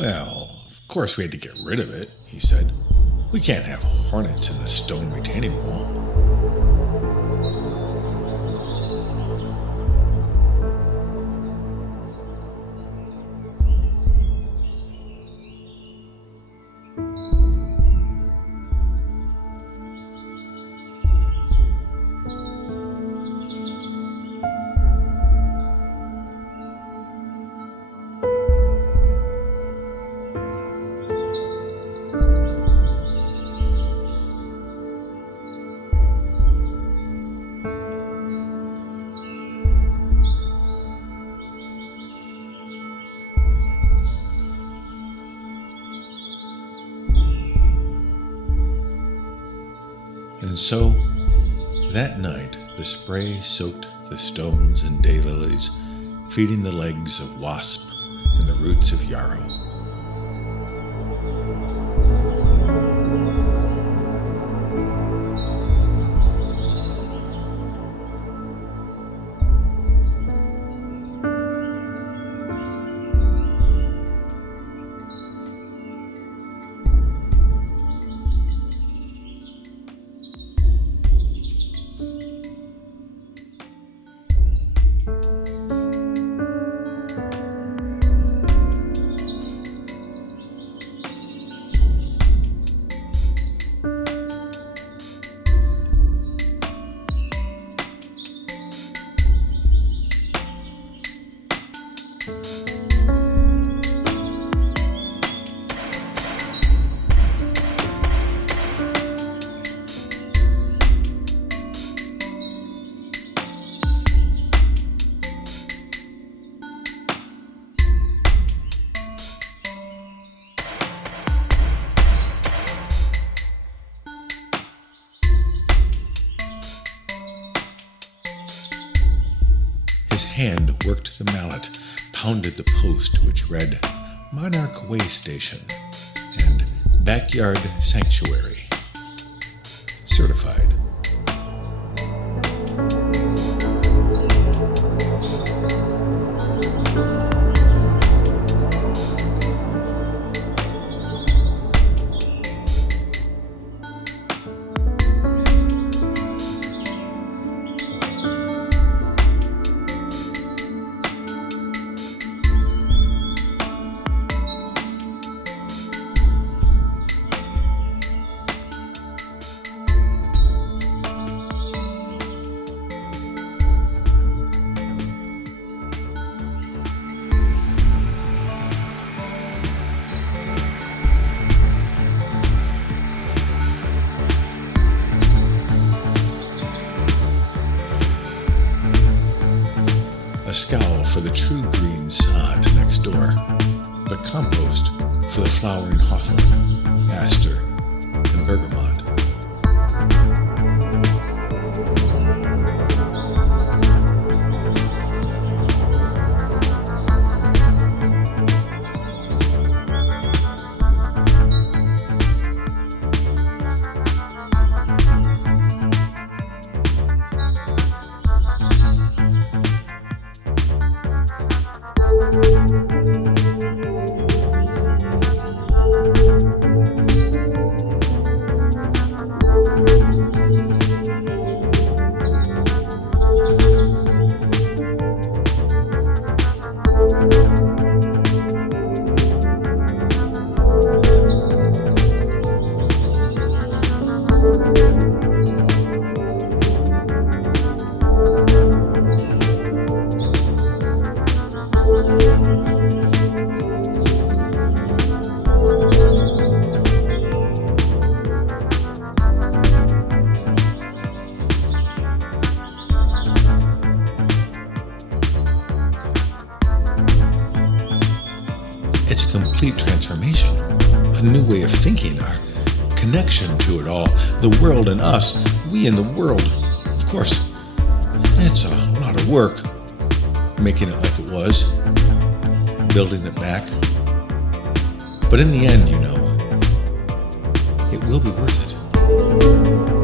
Well, of course we had to get rid of it, he said. We can't have hornets in the stone retaining wall. And so, that night, the spray soaked the stones and daylilies, feeding the legs of wasp and the roots of yarrow. His hand worked the mallet, pounded the post which read Monarch Way Station and Backyard Sanctuary. Certified. A scowl for the true green sod next door, but compost for the flowering hawthorn, aster, and bergamot. It's a complete transformation, a new way of thinking, our connection to it all, the world and us, we and the world. Of course, it's a lot of work, making it like it was, building it back. But in the end, you know, it will be worth it.